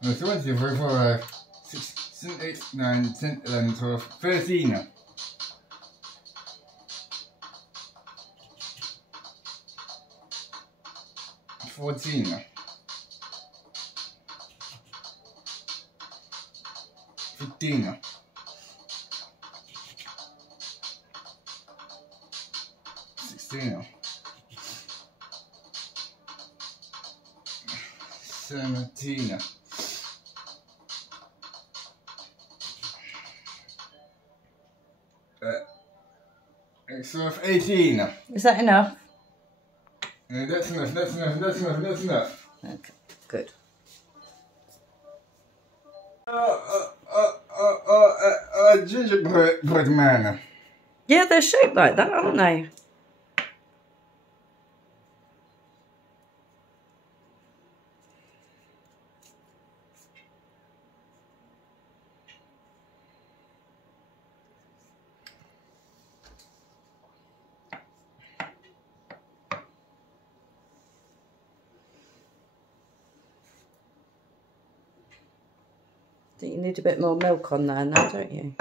That's 20, 4, 5, 6, 7, 8, 9, 10, 11, 12, 13. 14. 15. 16. 17. 18. Is that enough? That's enough. Okay, good. Gingerbread man. Yeah, they're shaped like that, aren't they? I think you need a bit more milk on there now, don't you?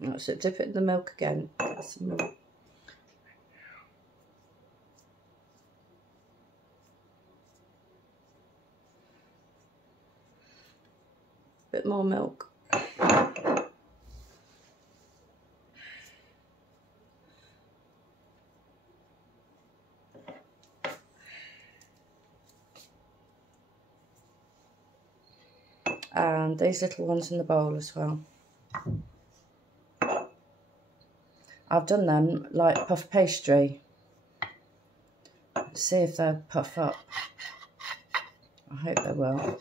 That's it, dip it in the milk again. Get some milk. Bit more milk. And these little ones in the bowl as well. I've done them like puff pastry. Let's see if they'll puff up. I hope they will.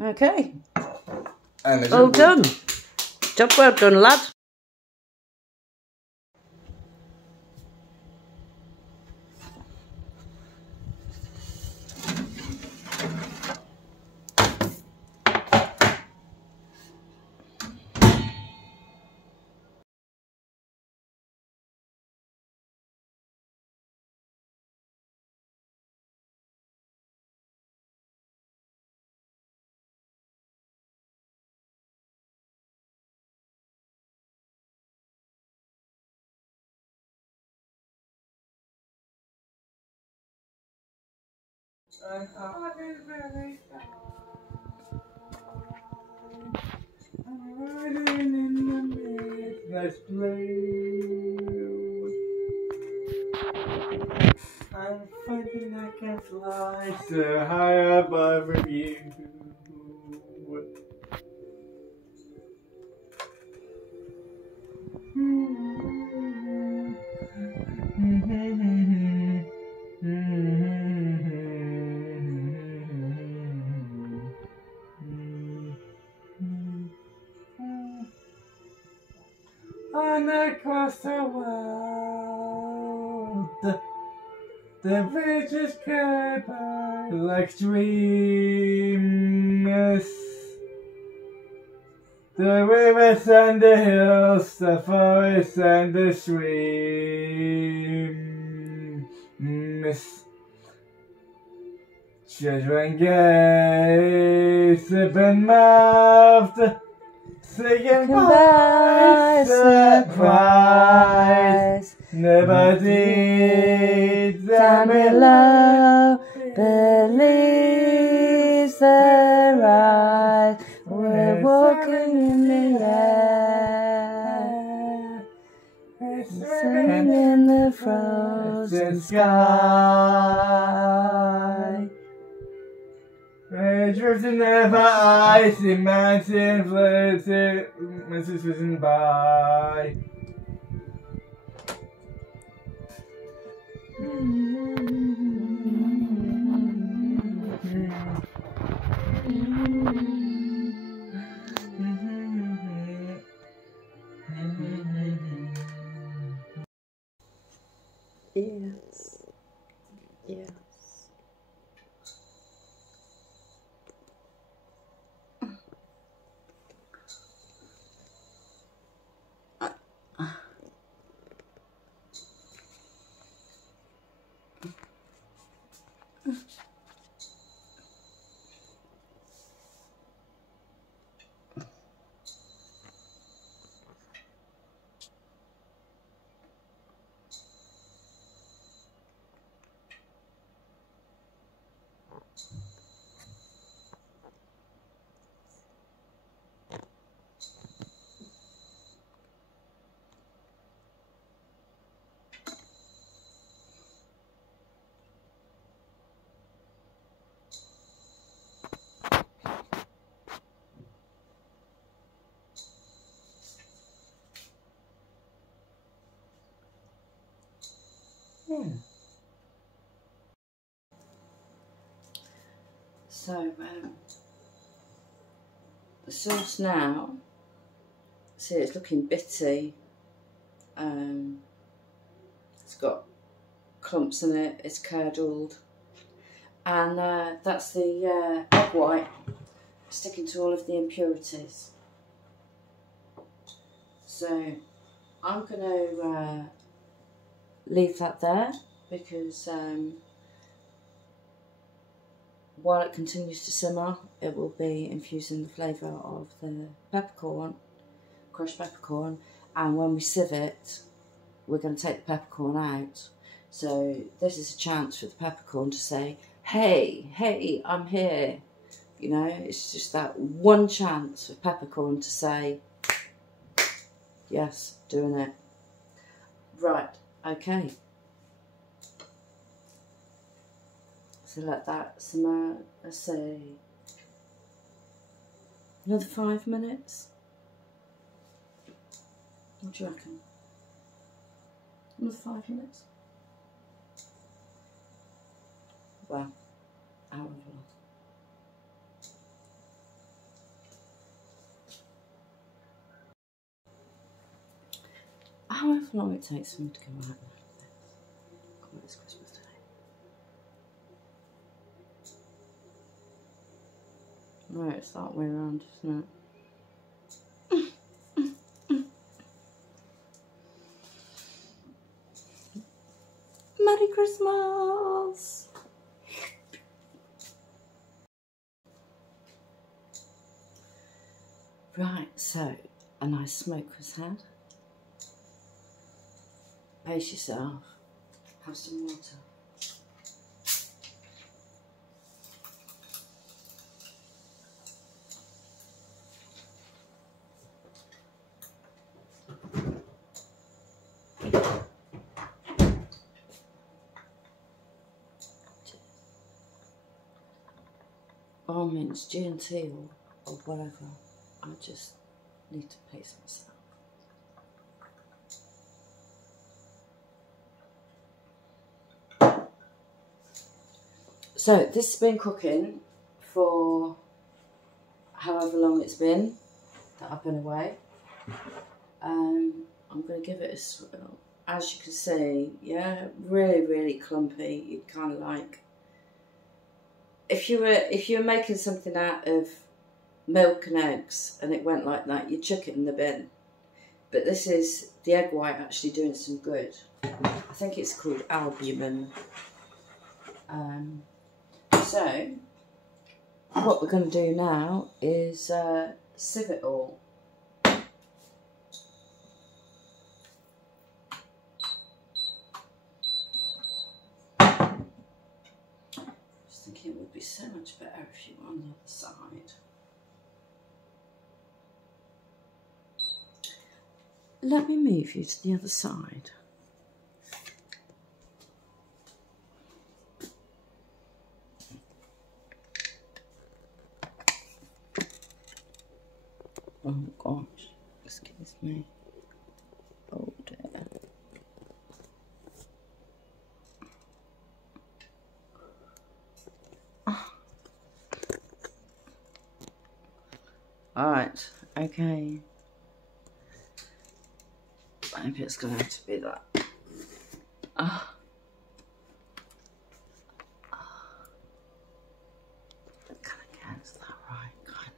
Okay. Well done. Job well done, lad. And I'm very I'm riding in the midnight blue. I'm finding I can fly so high above you. And across the world, the bridges go by like dreams. The rivers and the hills, the forests and the streams. Children gaze open-mouthed, saying by surprise. Nobody down below believes their eyes. We're walking in the air, swimming in the frozen sky. We're drifting over icy mountain floating, monsters whizzing by. Yes. Yes. Yeah. So, the sauce now, see it's looking bitty. It's got clumps in it, it's curdled. And that's the egg white sticking to all of the impurities. So, I'm going to leave that there because while it continues to simmer, it will be infusing the flavour of the peppercorn, crushed peppercorn, and when we sieve it, we're going to take the peppercorn out. So this is a chance for the peppercorn to say, hey, I'm here. You know, it's just that one chance for peppercorn to say, yes, doing it. Right, okay. So let that simmer, let's say, another 5 minutes. What do you reckon? Another 5 minutes? Well, hour and a half. However long it takes for me to come out of this. Come out this Christmas Day. No, it's that way around, isn't it? Merry Christmas! Right, so a nice smoke was had. Pace yourself. Have some water. By all means, G&T or whatever. I just need to pace myself. So this has been cooking for however long it's been that I've been away. I'm going to give it a swirl. As you can see, yeah, really clumpy. You kind of like, if you were making something out of milk and eggs and it went like that, you'd chuck it in the bin. But this is the egg white actually doing some good. I think it's called albumin. So what we're going to do now is sieve it all. Just thinking it would be so much better if you were on the other side. Let me move you to the other side. Oh gosh, excuse me. Oh dear. Alright, okay. Maybe it's going to have to be that. Kind of gets that right, kind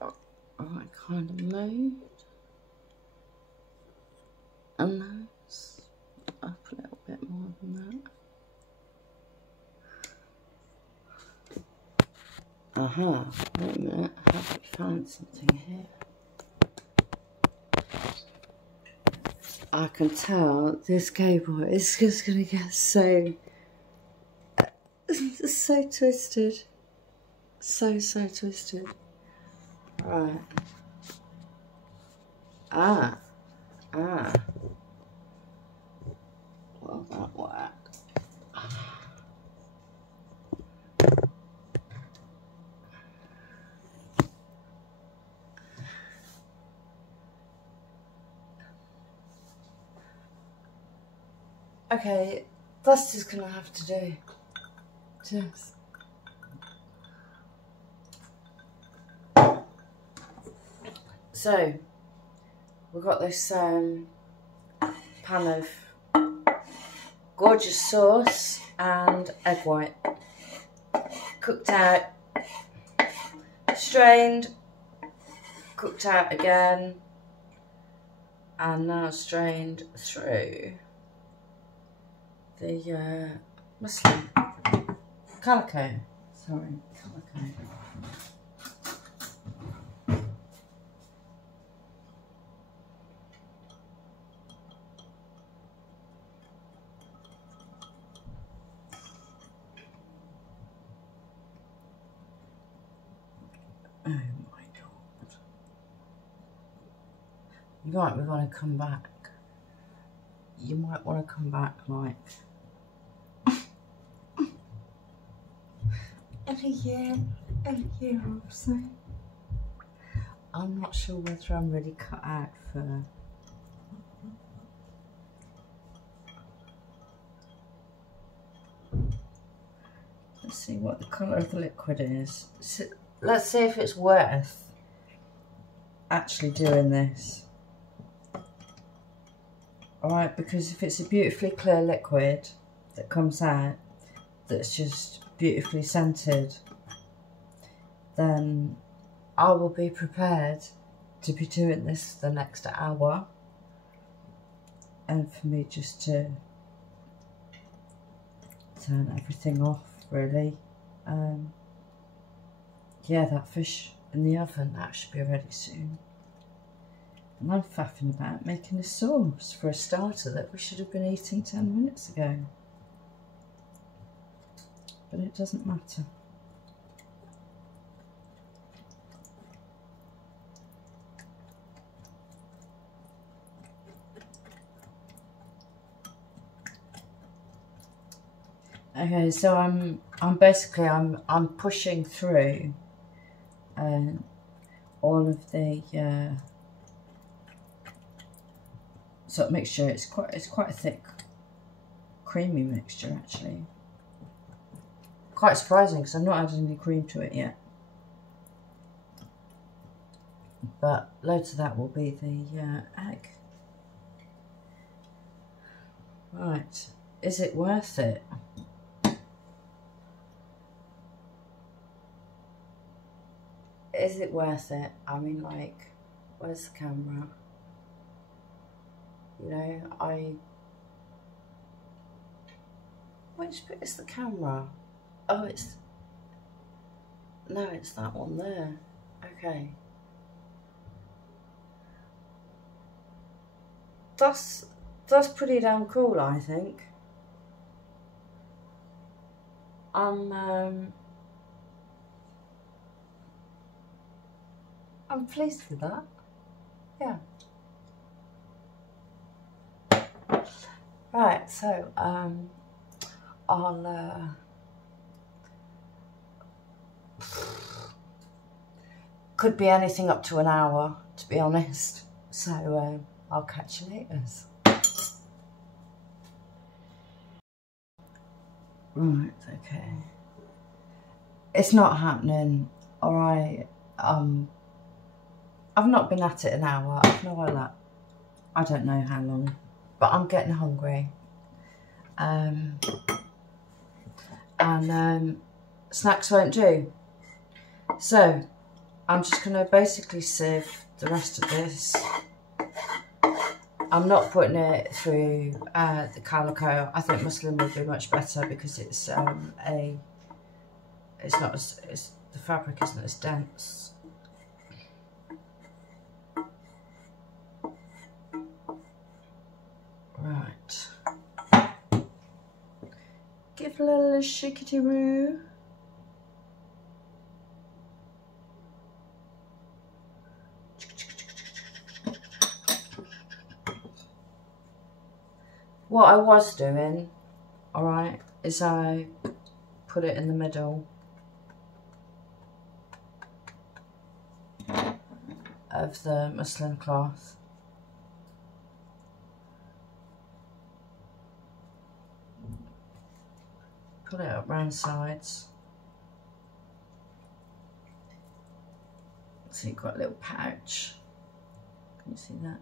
of. Alright, kind of moved. And nose up a little bit. on that. Wait a minute, I have found something here. I can tell this cable is just going to get so twisted. So twisted. Right. Well, that worked. Okay, that's just gonna have to do. Just. So, we've got this pan of gorgeous sauce and egg white. Cooked out, strained, cooked out again, and now strained through the muslin. Calico. Sorry, calico. Oh my God. You might want to come back. You might want to come back like in a year or so. I'm not sure whether I'm really cut out for let's see what the colour of the liquid is. So, let's see if it's worth actually doing this. Alright, because if it's a beautifully clear liquid that comes out that's just beautifully scented, then I will be prepared to be doing this for the next hour, and for me just to turn everything off, really. Yeah, that fish in the oven, that should be ready soon. And I'm faffing about making a sauce for a starter that we should have been eating 10 minutes ago. But it doesn't matter. Okay, so I'm basically pushing through all of the sort of mixture. It's quite a thick, creamy mixture actually. Quite surprising because I've not added any cream to it yet. But loads of that will be the egg. Right, is it worth it? Is it worth it? I mean, like, where's the camera? You know, which bit is the camera? Oh, it's that one there. Okay. That's pretty damn cool, I think. I'm pleased with that. Yeah. Right, so I'll could be anything up to an hour, to be honest. So I'll catch you later. Right, okay. It's not happening. Alright. I've not been at it an hour. I've no idea. I don't know how long, but I'm getting hungry. And snacks won't do. So I'm just going to basically sieve the rest of this I'm not putting it through the calico. I think muslin would be much better because it's the fabric isn't as dense. Right. Give a little shakety-roo. What I was doing, alright, is I put it in the middle of the muslin cloth. Put it up round sides. So you've got a little pouch. Can you see that?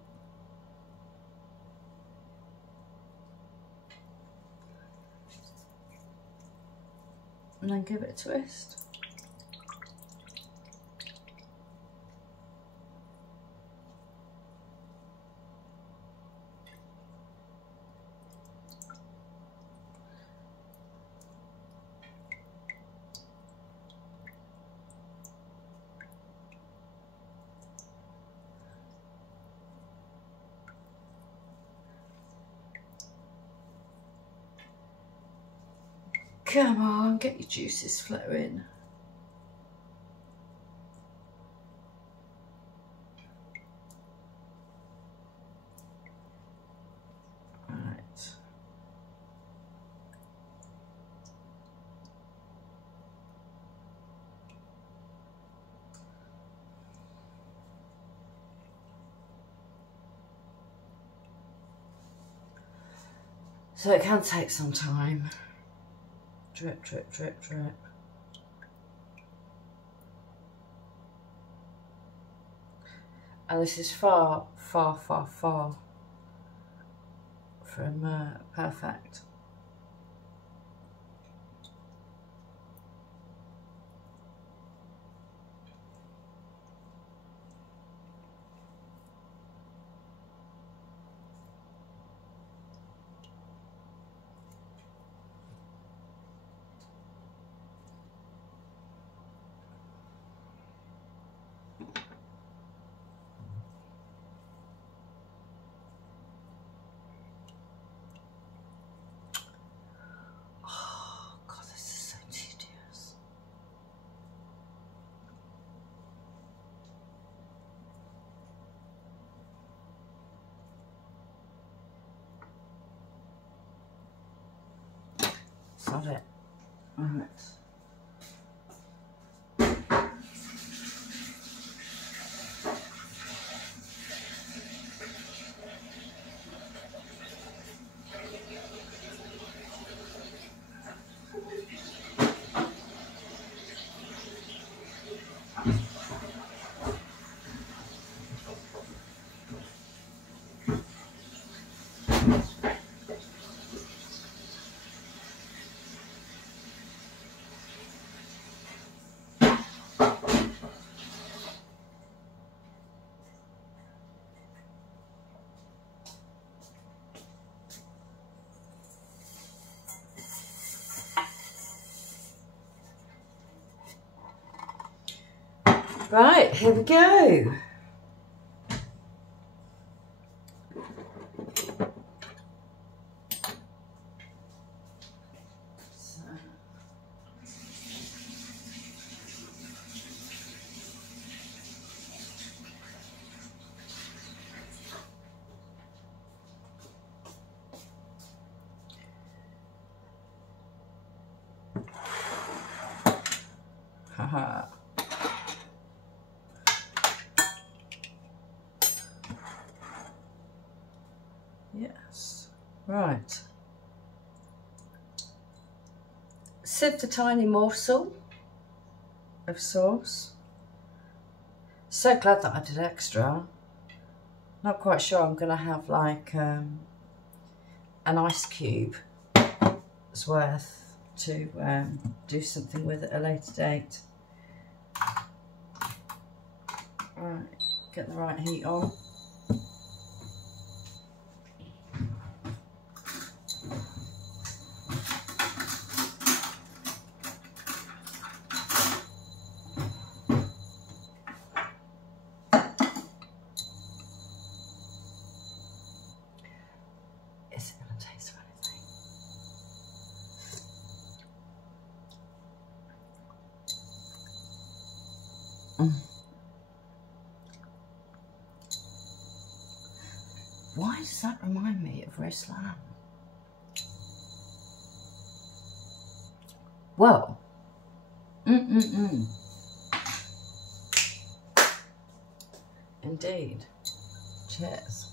And then give it a twist. Come on, get your juices flowing. Right. So it can take some time. Drip, drip, drip, drip. And this is far, far, far, far from perfect. Sod it. Right. Right, here we go. Haha. Yes, right. Sieved a tiny morsel of sauce. So glad that I did extra. Not quite sure I'm going to have like an ice cube's worth to do something with at a later date. Right, get the right heat on. Is it going to taste of anything? Why does that remind me of roast lamb? Well, Indeed. Cheers.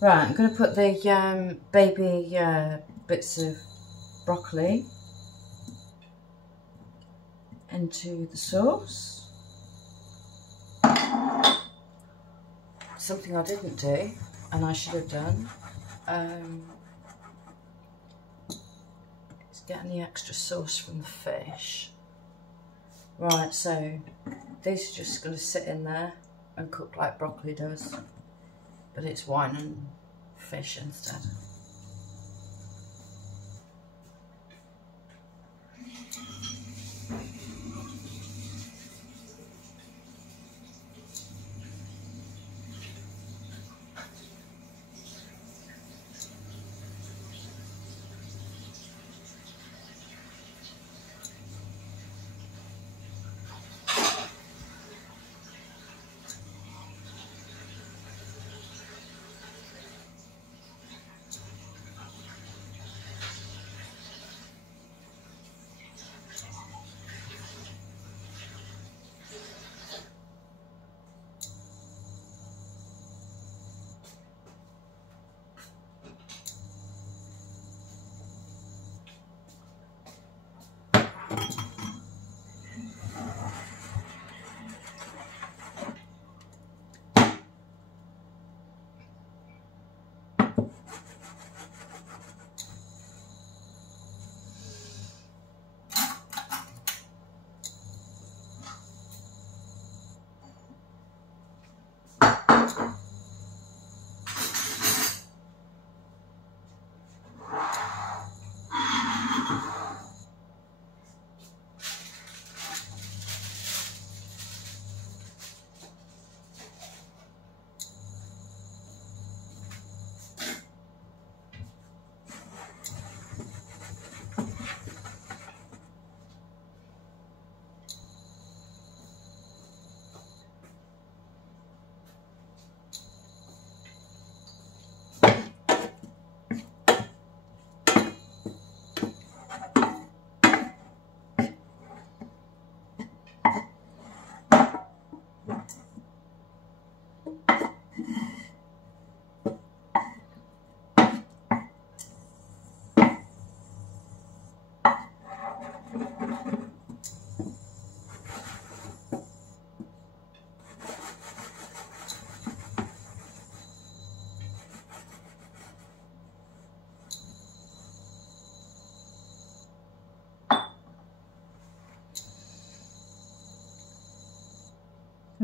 Right, I'm going to put the baby bits of broccoli into the sauce. Something I didn't do, and I should have done, is getting the extra sauce from the fish. Right, so these are just going to sit in there and cook like broccoli does, but it's wine and fish instead.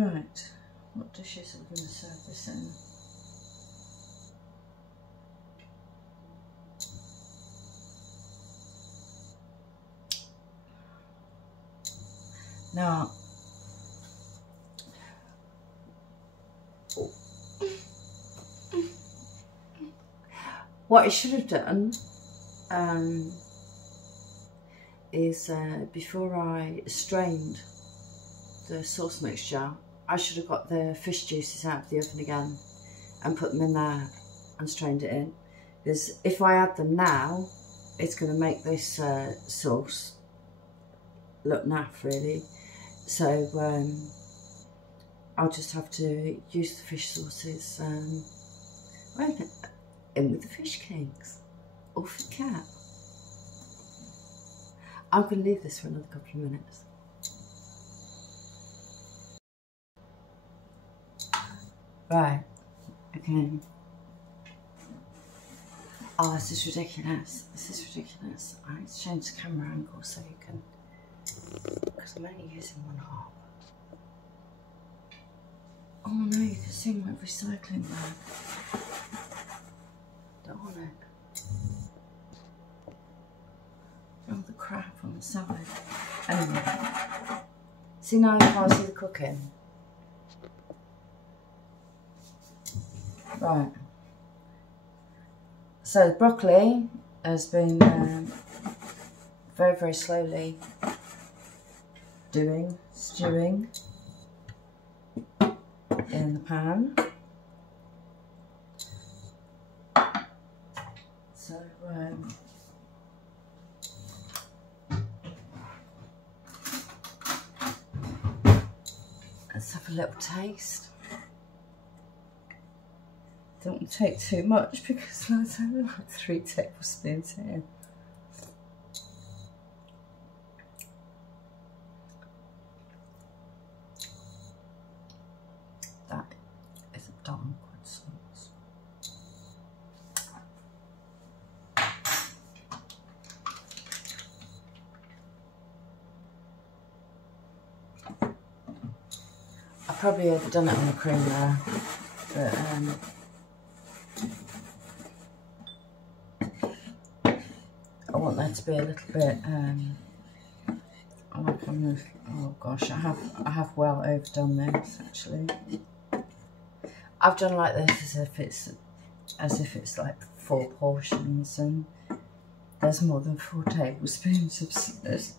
Right, what dishes are we going to serve this in? Now, what I should have done is before I strained the sauce mixture, I should have got the fish juices out of the oven again and put them in there and strained it in, because if I add them now, it's going to make this sauce look naff really. So I'll just have to use the fish sauces in with the fish cakes. Off the cat. I'm going to leave this for another couple of minutes. Right, okay. Oh, this is ridiculous. This is ridiculous. I need to change the camera angle so you can, because I'm only using one half. Oh no, you can see my recycling bag. Don't want it. the side. Anyway, see now you can't see the cooking. Right. So the broccoli has been very, very slowly stewing in the pan. So let's have a little taste. Don't want to take too much because there's only like 3 tablespoons here. That is a darn good sauce. I probably have done it on the cream there, but I want there to be a little bit oh gosh, I have well overdone this actually. I've done like this as if it's like 4 portions, and there's more than 4 tablespoons of jus.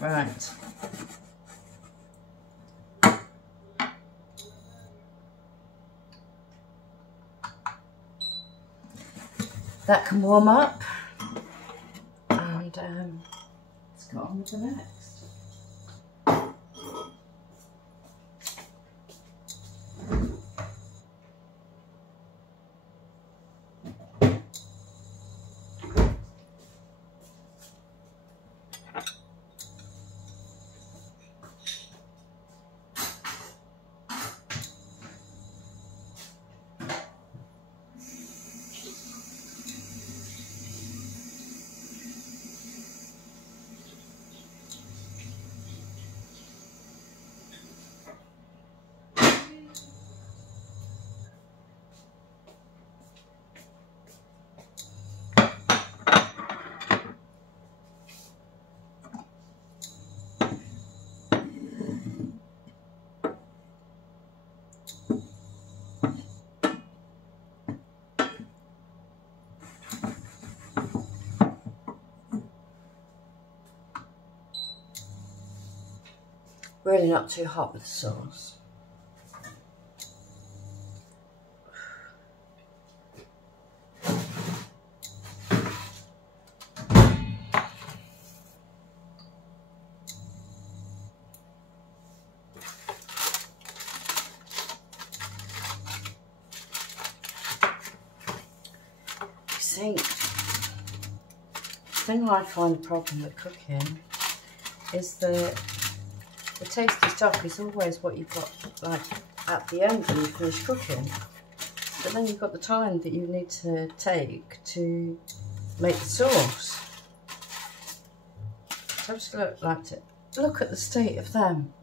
Right. That can warm up, and let's go on with the next. Really not too hot with the sauce. See, the thing I find a problem with cooking is that the tasty stuff is always what you've got like at the end when you finish cooking. But then you've got the time that you need to take to make the sauce. So I just like to look at the state of them.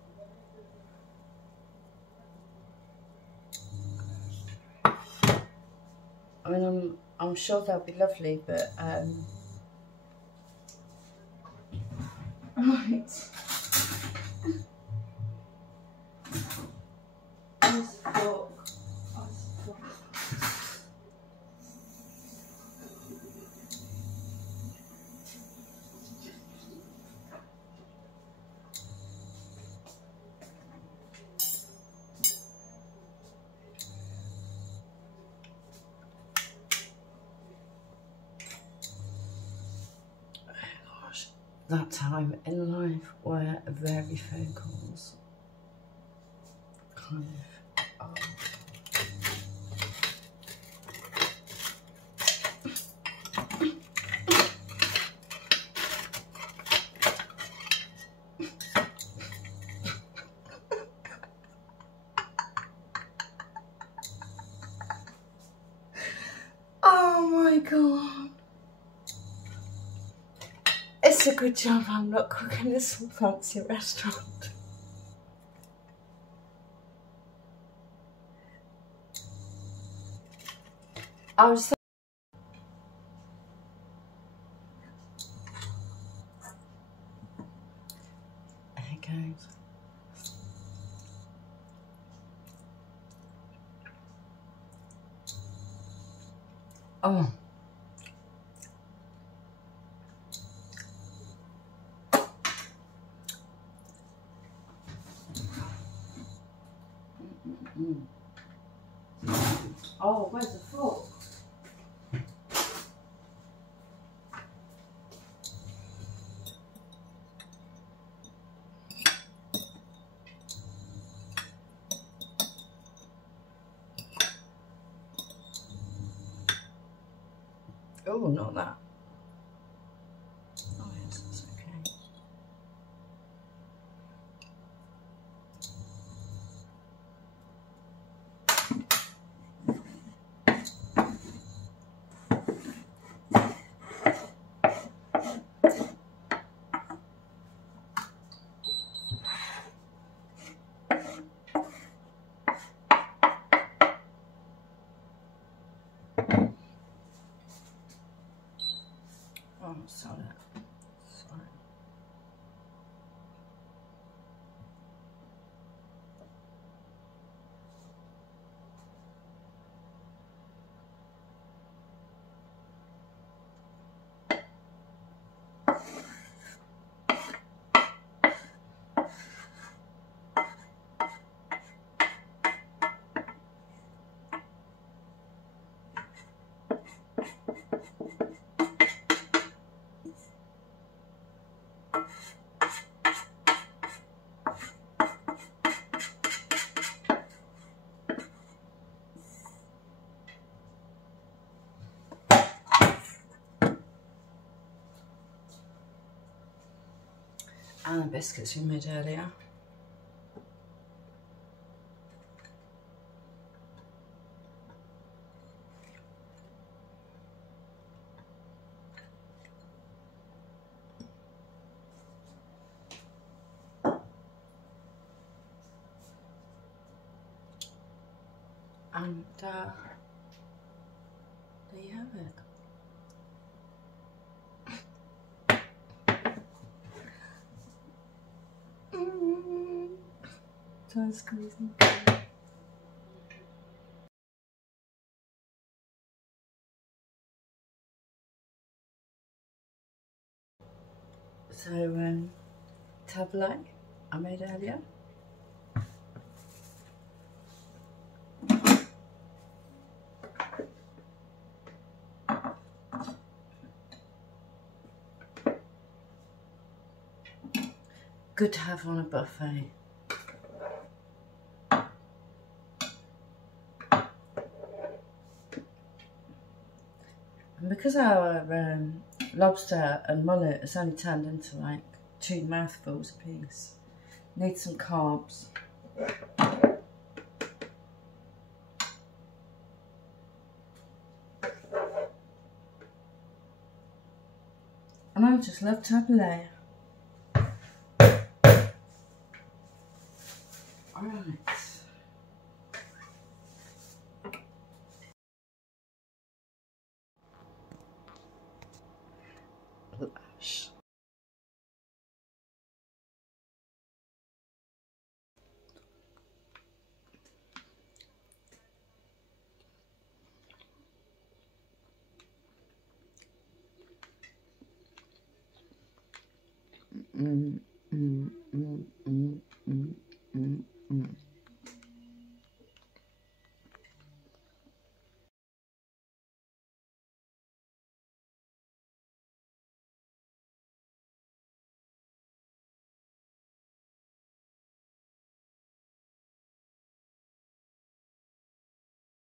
I mean, I'm sure they'll be lovely, but right. That time in life where very phone calls kind of oh my god. It's a good job I'm not cooking in some fancy restaurant. I was Oh. Oh, where's the fork? Oh, not that. Oh, yes, that's okay. Oh, sorry. Sorry. And the biscuits we made earlier. And there you have it. Try squeezing. So, tableau I made earlier. Good to have on a buffet. And because our lobster and mullet has only turned into like 2 mouthfuls apiece, need some carbs. And I just love tableau. Alright. Lush. Mm.